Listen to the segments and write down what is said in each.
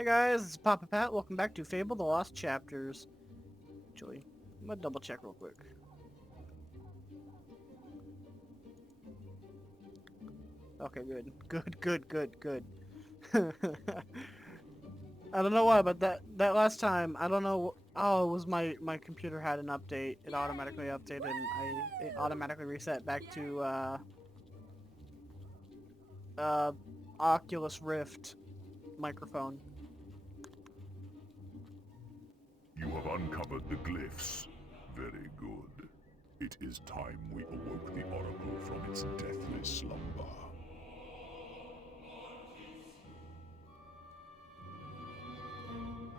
Hey guys, it's Papa Pat. Welcome back to Fable: The Lost Chapters. Actually, I'm gonna double check real quick. Okay, good. Good. I don't know why, but that last time, I don't know. Oh, it was my computer had an update. It automatically updated, and it automatically reset back to uh Oculus Rift microphone. You have uncovered the glyphs. Very good. It is time we awoke the Oracle from its deathly slumber.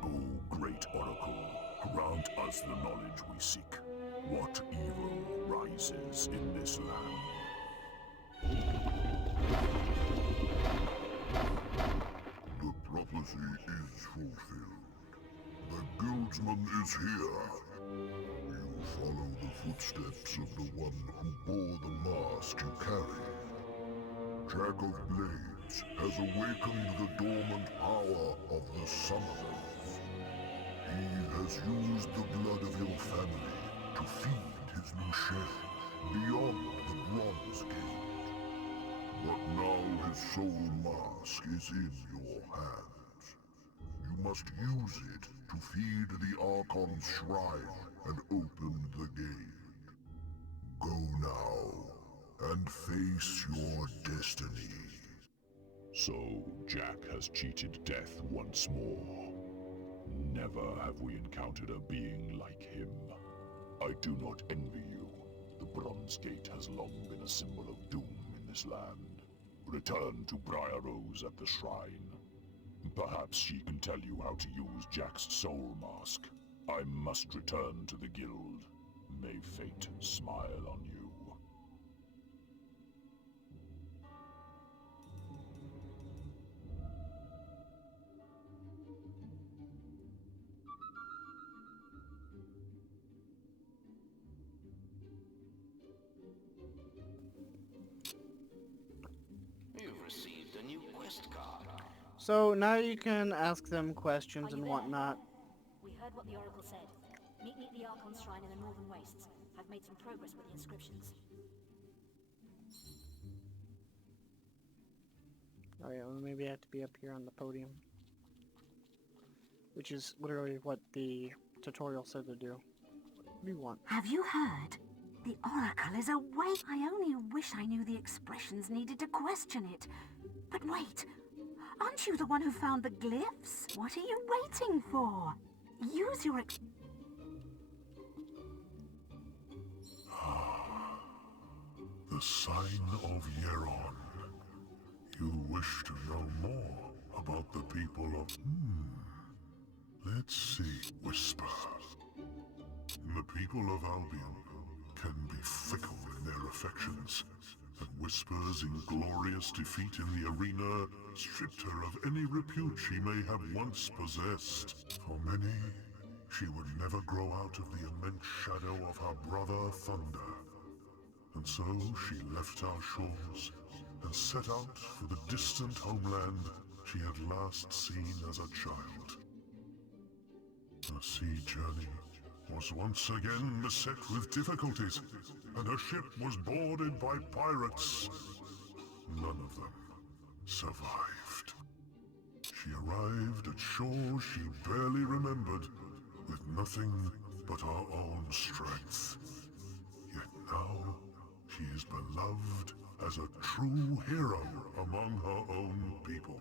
O great Oracle, grant us the knowledge we seek. What evil rises in this land? The prophecy is fulfilled. The guildsman is here. You follow the footsteps of the one who bore the mask you carry. Jack of Blades has awakened the dormant power of the Summoners. He has used the blood of your family to feed his new shell beyond the Bronze Gate. But now his soul mask is in your hands. You must use it to feed the Archon's shrine and open the gate. Go now and face your destiny. So, Jack has cheated death once more. Never have we encountered a being like him. I do not envy you. The Bronze Gate has long been a symbol of doom in this land. Return to Briar Rose at the shrine. Perhaps she can tell you how to use Jack's soul mask. I must return to the guild. May fate smile on you. You've received a new quest card. So now you can ask them questions Are you and there? whatnot. We heard what the Oracle said. Meet me at the Archon's shrine in the Northern Wastes. I've made some progress with the inscriptions. Oh yeah, well, maybe I have to be up here on the podium. Which is literally what the tutorial said to do. What do you want? Have you heard? The Oracle is awake. I only wish I knew the expressions needed to question it. But wait, aren't you the one who found the glyphs? What are you waiting for? Use your The sign of Yeron. You wish to know more about the people of... Let's see. Whisper. The people of Albion can be fickle in their affections, and Whisper's inglorious defeat in the arena stripped her of any repute she may have once possessed. For many, she would never grow out of the immense shadow of her brother Thunder. And so she left our shores and set out for the distant homeland she had last seen as a child. Her sea journey was once again beset with difficulties, and her ship was boarded by pirates. None of them survived. She arrived at shores she barely remembered, with nothing but her own strength. Yet now, she is beloved as a true hero among her own people.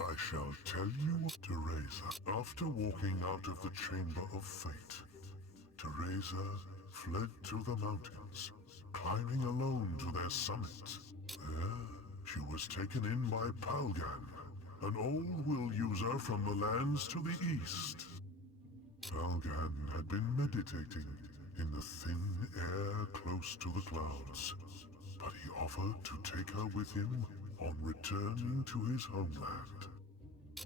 I shall tell you, Teresa. After walking out of the Chamber of Fate, Teresa fled to the mountains, climbing alone to their summit. There, she was taken in by Palgan, an old will user from the lands to the east. Palgan had been meditating in the thin air close to the clouds, but he offered to take her with him on returning to his homeland.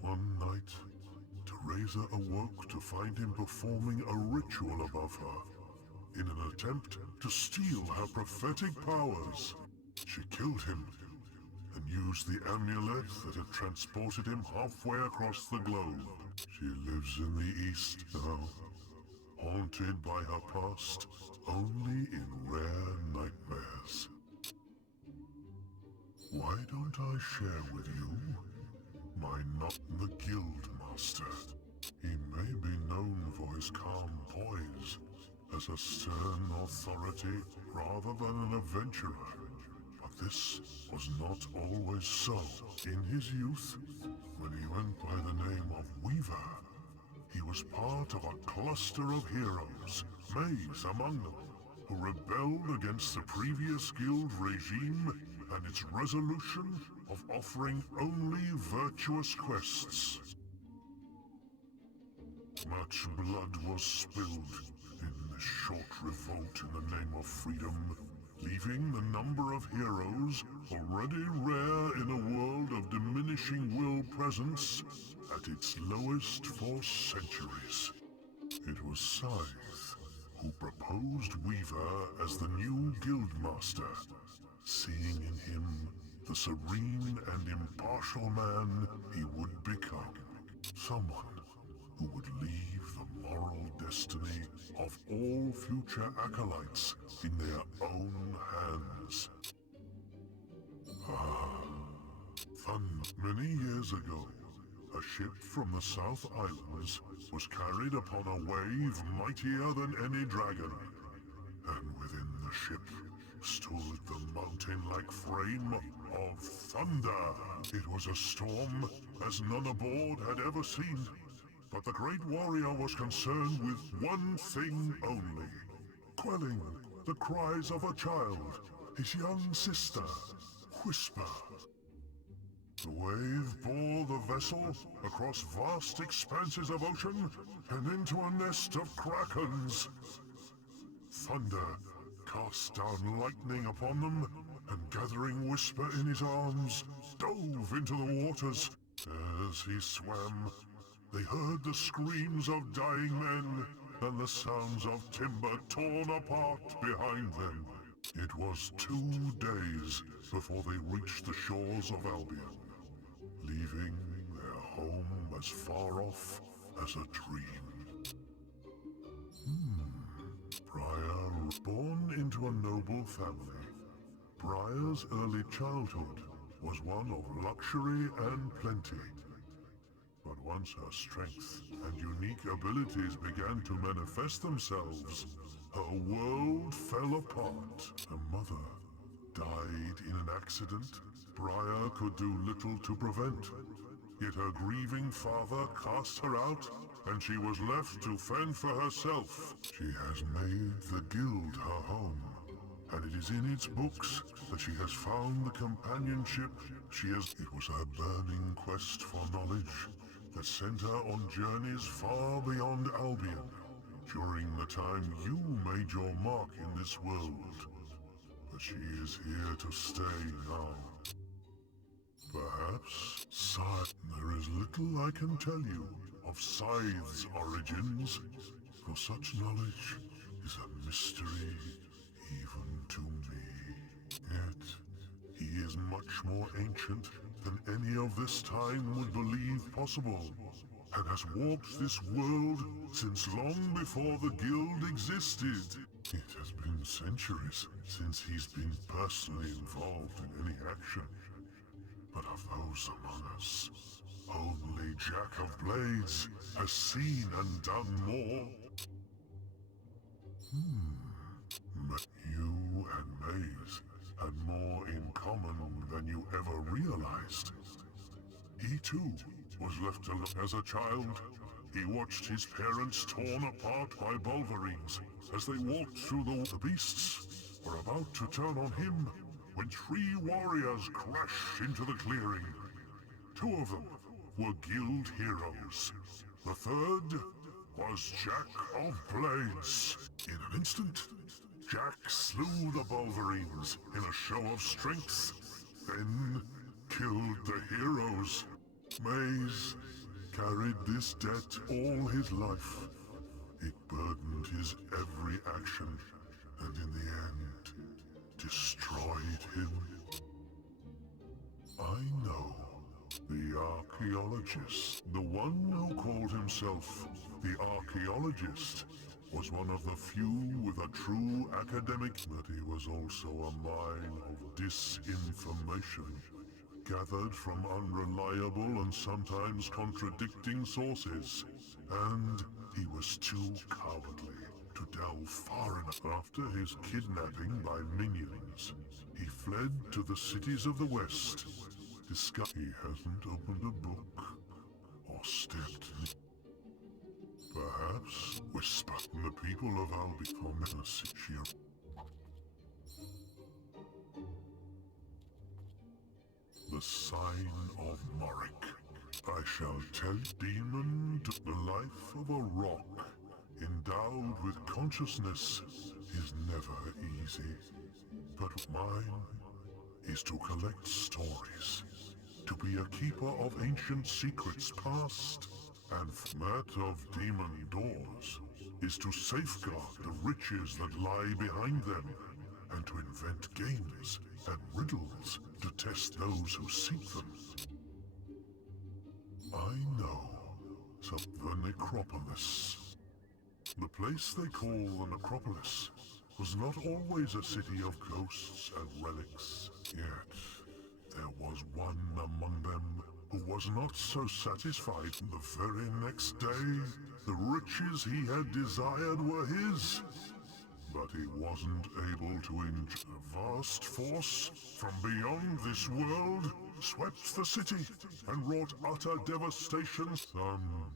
One night, Teresa awoke to find him performing a ritual above her, in an attempt to steal her prophetic powers. She killed him and used the amulet that had transported him halfway across the globe. She lives in the East now, haunted by her past only in rare nightmares. Why don't I share with you my not the Guild Master? He may be known for his calm poise, as a stern authority rather than an adventurer. But this was not always so. In his youth, when he went by the name of Weaver, he was part of a cluster of heroes, Maze among them, who rebelled against the previous guild regime and its resolution of offering only virtuous quests. Much blood was spilled in this short revolt in the name of freedom, leaving the number of heroes already rare in a world of diminishing will presence at its lowest for centuries. It was Scythe who proposed Weaver as the new Guildmaster, seeing in him the serene and impartial man he would become. Someone who would leave the moral destiny of all future acolytes in their own hands. Many years ago, a ship from the South Islands was carried upon a wave mightier than any dragon, and within the ship stood the mountain-like frame of thunder. It was a storm as none aboard had ever seen, but the great warrior was concerned with one thing only: quelling the cries of a child, his young sister, Whisper. The wave bore the vessel across vast expanses of ocean and into a nest of krakens. Thunder cast down lightning upon them, and gathering Whisper in his arms, dove into the waters. As he swam, they heard the screams of dying men and the sounds of timber torn apart behind them. It was 2 days before they reached the shores of Albion, leaving their home as far off as a dream. Briar, born into a noble family, Briar's early childhood was one of luxury and plenty. But once her strength and unique abilities began to manifest themselves, her world fell apart. Her mother died in an accident Briar could do little to prevent. Yet her grieving father cast her out, and she was left to fend for herself. She has made the guild her home, and it is in its books that she has found the companionship she has. It was her burning quest for knowledge that sent her on journeys far beyond Albion, during the time you made your mark in this world. But she is here to stay now. Perhaps Scythe. There is little I can tell you of Scythe's origins, for such knowledge is a mystery even to me. Yet, he is much more ancient than any of this time would believe possible, and has walked this world since long before the guild existed. It has been centuries since he's been personally involved in any action. But of those among us, only Jack of Blades has seen and done more. But you and Maze had more in common than you ever realized. He too was left alone as a child. He watched his parents torn apart by Bulverines as they walked through the beasts were about to turn on him when 3 warriors crashed into the clearing. 2 of them were guild heroes. The third was Jack of Blades. In an instant, Jack slew the Bulverines in a show of strength, then killed the heroes. Maze carried this debt all his life. It burdened his every action, and in the end, destroyed him. I know. The archaeologist, the one who called himself the archaeologist, was one of the few with a true academic, but he was also a mine of disinformation, gathered from unreliable and sometimes contradicting sources. And he was too cowardly to delve far enough. After his kidnapping by minions, he fled to the cities of the West. He hasn't opened a book or stepped. Perhaps whisper the people of Albi for mercy. The sign of Morik. I shall tell demon to the life of a rock endowed with consciousness is never easy. But mine is to collect stories, to be a keeper of ancient secrets past, and that of demon doors is to safeguard the riches that lie behind them, and to invent games and riddles to test those who seek them. I know. So the Necropolis. The place they call the Necropolis was not always a city of ghosts and relics. Yet, there was one among them who was not so satisfied. The very next day, the riches he had desired were his. But he wasn't able to enjoy. A vast force from beyond this world swept the city and wrought utter devastation. Some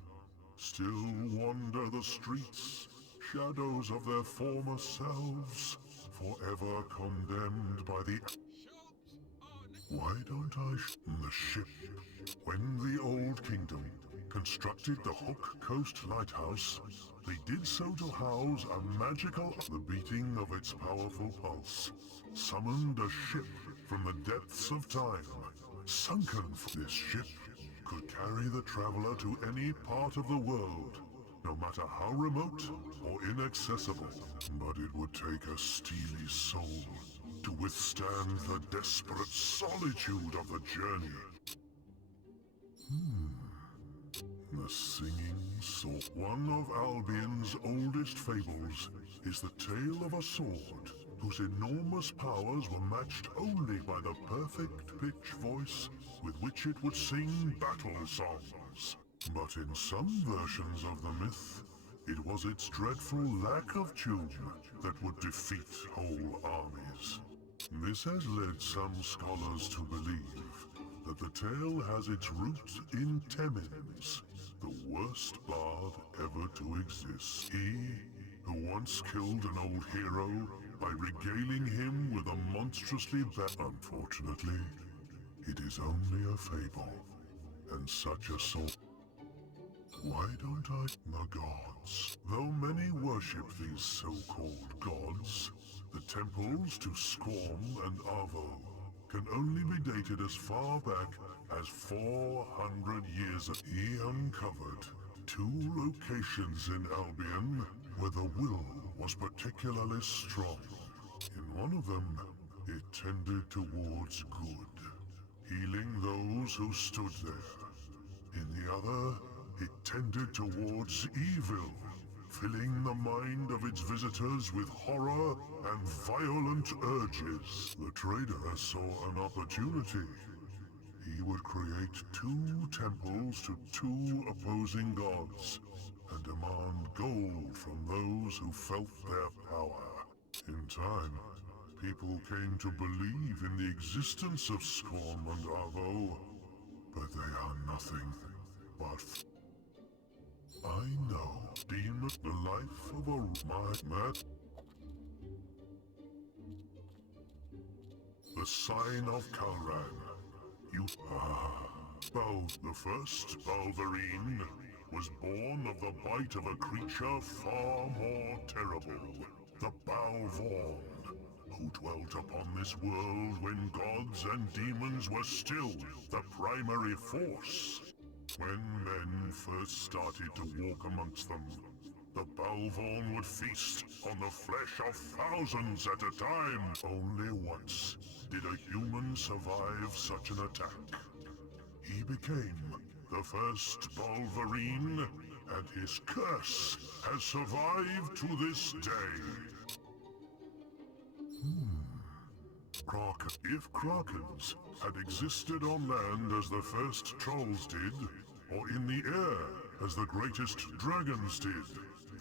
still wander the streets, shadows of their former selves, forever condemned by the... Why don't I the ship? When the Old Kingdom constructed the Hook Coast Lighthouse, they did so to house a magical... The beating of its powerful pulse summoned a ship from the depths of time. Sunken, this ship could carry the traveler to any part of the world, no matter how remote or inaccessible. But it would take a steely soul to withstand the desperate solitude of the journey. The Singing Sword. One of Albion's oldest fables is the tale of a sword whose enormous powers were matched only by the perfect pitch voice with which it would sing battle songs. But in some versions of the myth, it was its dreadful lack of tune that would defeat whole armies. This has led some scholars to believe that the tale has its roots in Temmin's, the worst bard ever to exist. He, who once killed an old hero by regaling him with a monstrously bad... Unfortunately, it is only a fable, and such a sort... Why don't I... The gods. Though many worship these so-called gods, the temples to Skorm and Arvo can only be dated as far back as 400 years ago. He uncovered 2 locations in Albion where the will was particularly strong. In one of them, it tended towards good, healing those who stood there. In the other, it tended towards evil, filling the mind of its visitors with horror and violent urges. The trader saw an opportunity. He would create 2 temples to 2 opposing gods and demand gold from those who felt their power. In time, people came to believe in the existence of Skorm and Arvo, but they are nothing but... I know, demon, the life of a mad. The sign of Kalran. The first Balverine was born of the bite of a creature far more terrible, the Balvorn, who dwelt upon this world when gods and demons were still the primary force. When men first started to walk amongst them, the Balvorn would feast on the flesh of thousands at a time. Only once did a human survive such an attack. He became the first Balverine, and his curse has survived to this day. If Krakens had existed on land as the first trolls did, or in the air as the greatest dragons did,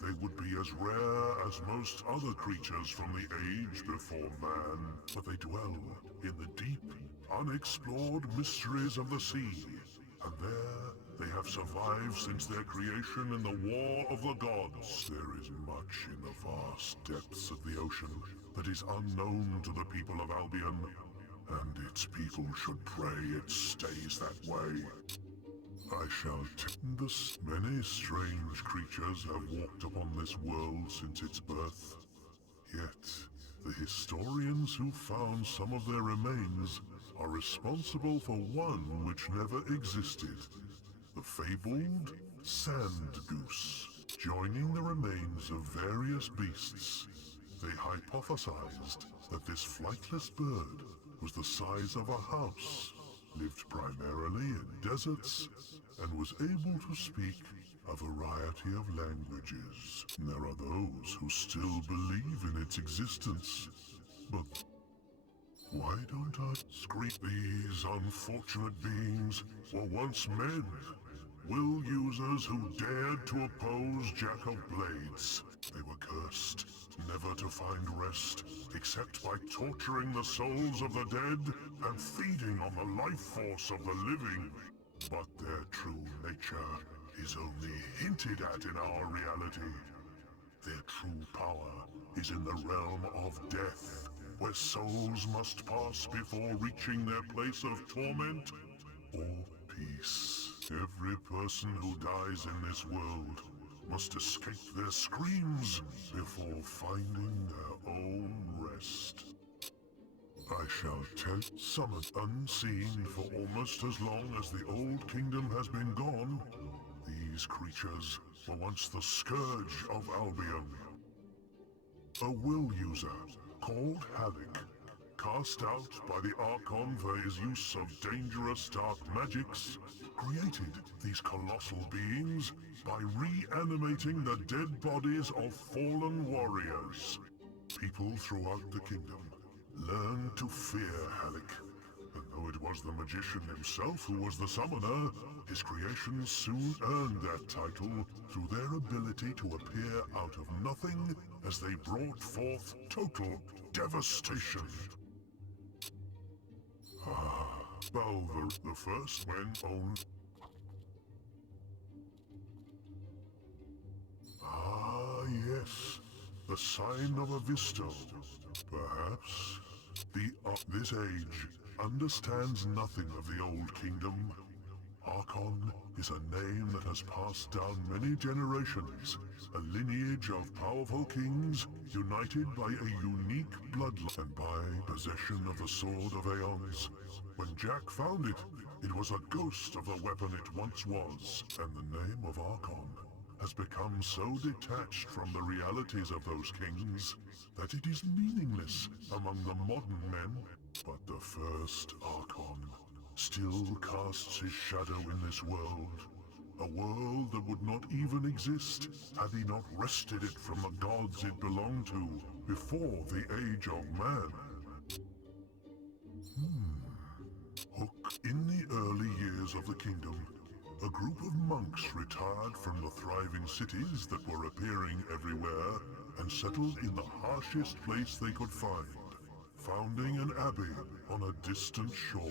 they would be as rare as most other creatures from the age before man. But they dwell in the deep, unexplored mysteries of the sea, and there they have survived since their creation in the War of the Gods. There is much in the vast depths of the ocean that is unknown to the people of Albion, and its people should pray it stays that way. I shall tend this. Many strange creatures have walked upon this world since its birth. Yet, the historians who found some of their remains are responsible for one which never existed. The fabled sand goose. Joining the remains of various beasts, they hypothesized that this flightless bird was the size of a house, lived primarily in deserts, and was able to speak a variety of languages. There are those who still believe in its existence, but why don't I scream? These unfortunate beings were once men, will users who dared to oppose Jack of Blades. They were cursed, never to find rest, except by torturing the souls of the dead and feeding on the life force of the living. But their true nature is only hinted at in our reality. Their true power is in the realm of death, where souls must pass before reaching their place of torment or peace. Every person who dies in this world must escape their screams before finding their own rest. I shall tell summoned unseen for almost as long as the old kingdom has been gone. These creatures were once the scourge of Albion. A will user called Havoc, cast out by the Archon for his use of dangerous dark magics, created these colossal beings by reanimating the dead bodies of fallen warriors. People throughout the kingdom learned to fear Havoc, and though it was the magician himself who was the summoner, his creations soon earned that title through their ability to appear out of nothing as they brought forth total devastation. Balver the first when owned. Yes, the sign of a Visto. Perhaps this age understands nothing of the old kingdom. Archon is a name that has passed down many generations, a lineage of powerful kings united by a unique bloodline and by possession of the Sword of Aeons. When Jack found it, it was a ghost of the weapon it once was, and the name of Archon has become so detached from the realities of those kings that it is meaningless among the modern men. But the first Archon still casts his shadow in this world, a world that would not even exist had he not wrested it from the gods it belonged to before the Age of Man. Hook. In the early years of the kingdom, a group of monks retired from the thriving cities that were appearing everywhere and settled in the harshest place they could find, founding an abbey on a distant shore.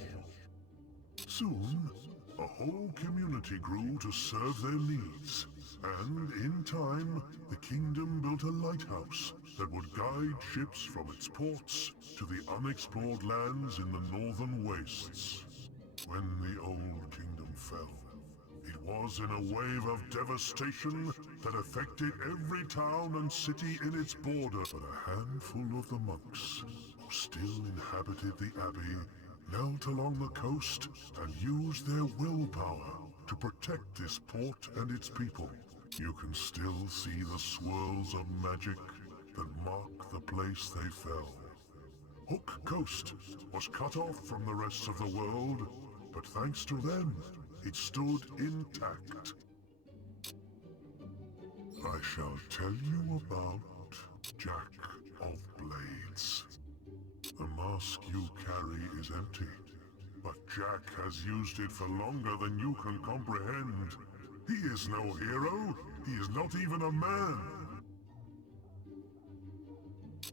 Soon, a whole community grew to serve their needs, and in time, the kingdom built a lighthouse that would guide ships from its ports to the unexplored lands in the northern wastes. When the old kingdom fell, it was in a wave of devastation that affected every town and city in its border. But a handful of the monks, who still inhabited the abbey, knelt along the coast and used their willpower to protect this port and its people. You can still see the swirls of magic that mark the place they fell. Hook Coast was cut off from the rest of the world, but thanks to them, it stood intact. I shall tell you about Jack of Blades. The mask you carry is empty, but Jack has used it for longer than you can comprehend. He is no hero. He is not even a man.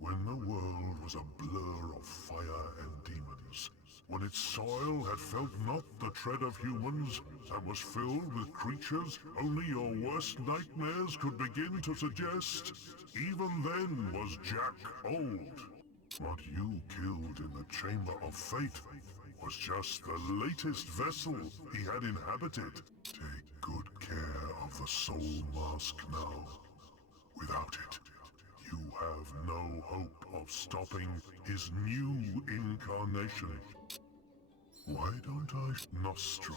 When the world was a blur of fire and demons, when its soil had felt not the tread of humans and was filled with creatures only your worst nightmares could begin to suggest, even then was Jack old. What you killed in the Chamber of Fate was just the latest vessel he had inhabited. Take good care of the Soul Mask now. Without it, you have no hope of stopping his new incarnation. Why don't I... Nostro.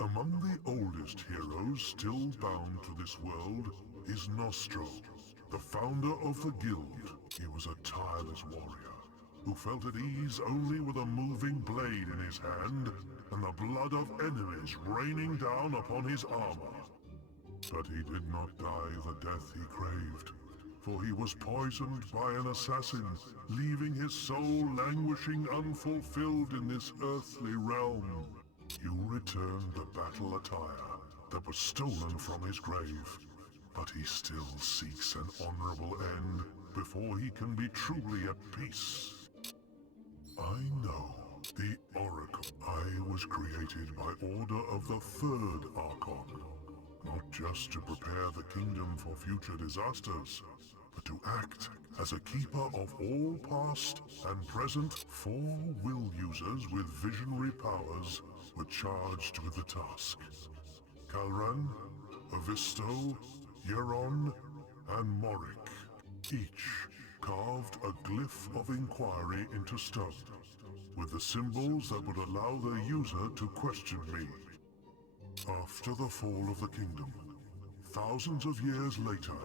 Among the oldest heroes still bound to this world is Nostro, the founder of the guild. He was a tireless warrior who felt at ease only with a moving blade in his hand and the blood of enemies raining down upon his armor. But he did not die the death he craved, for he was poisoned by an assassin, leaving his soul languishing unfulfilled in this earthly realm. You returned the battle attire that was stolen from his grave, but he still seeks an honorable end before he can be truly at peace. I know. The Oracle. I was created by order of the Third Archon, not just to prepare the kingdom for future disasters, but to act as a keeper of all past and present. 4 will users with visionary powers were charged with the task. Kalran, Avisto, Yeron, and Morik. Each carved a glyph of inquiry into stone, with the symbols that would allow their user to question me. After the fall of the kingdom, thousands of years later,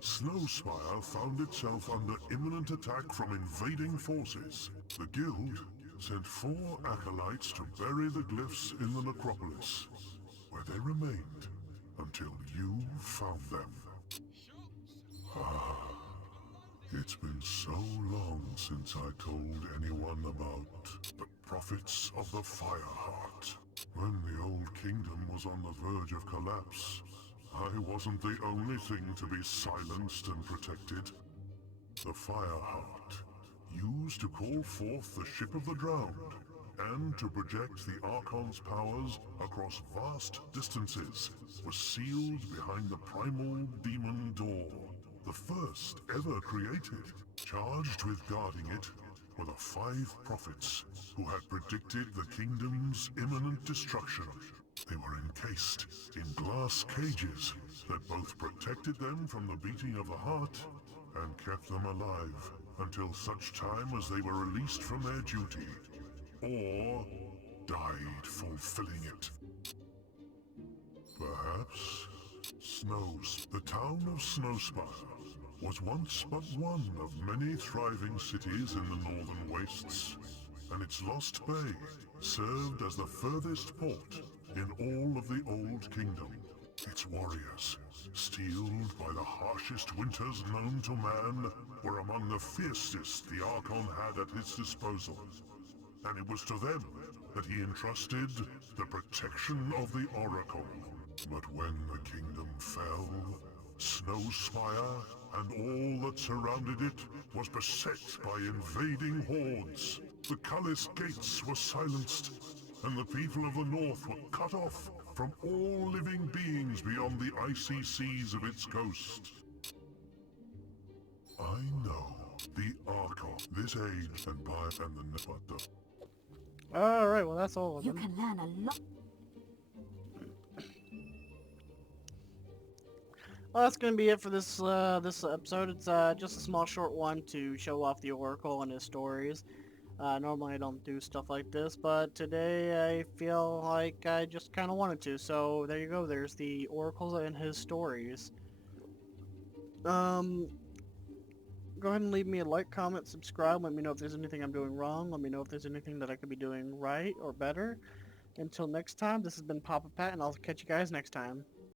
Snowspire found itself under imminent attack from invading forces. The guild sent 4 acolytes to bury the glyphs in the necropolis, where they remained until you found them. It's been so long since I told anyone about the prophets of the Fireheart. When the old kingdom was on the verge of collapse, I wasn't the only thing to be silenced and protected. The Fireheart, used to call forth the Ship of the Drowned, and to project the Archon's powers across vast distances, was sealed behind the primal demon door. The first ever created. Charged with guarding it were the 5 prophets who had predicted the kingdom's imminent destruction. They were encased in glass cages that both protected them from the beating of the heart and kept them alive until such time as they were released from their duty, or died fulfilling it. Perhaps the town of Snowspire was once but one of many thriving cities in the northern wastes, and its lost bay served as the furthest port in all of the Old Kingdom. Its warriors, steeled by the harshest winters known to man, were among the fiercest the Archon had at his disposal, and it was to them that he entrusted the protection of the Oracle. But when the kingdom fell, Snowspire and all that surrounded it was beset by invading hordes. The Cullis gates were silenced, and the people of the North were cut off from all living beings beyond the icy seas of its coast. I know the Archon, this age, and the Nepata. Alright, well that's all of You them. can learn a lot. Well, that's gonna be it for this this episode. It's just a small short one to show off the Oracle and his stories. Normally I don't do stuff like this, but today I feel like I just kind of wanted to. So there you go. There's the Oracle and his stories. Um, go ahead and leave me a like, comment, subscribe. Let me know if there's anything I'm doing wrong. Let me know if there's anything that I could be doing right or better. Until next time, this has been Papa Pat, and I'll catch you guys next time.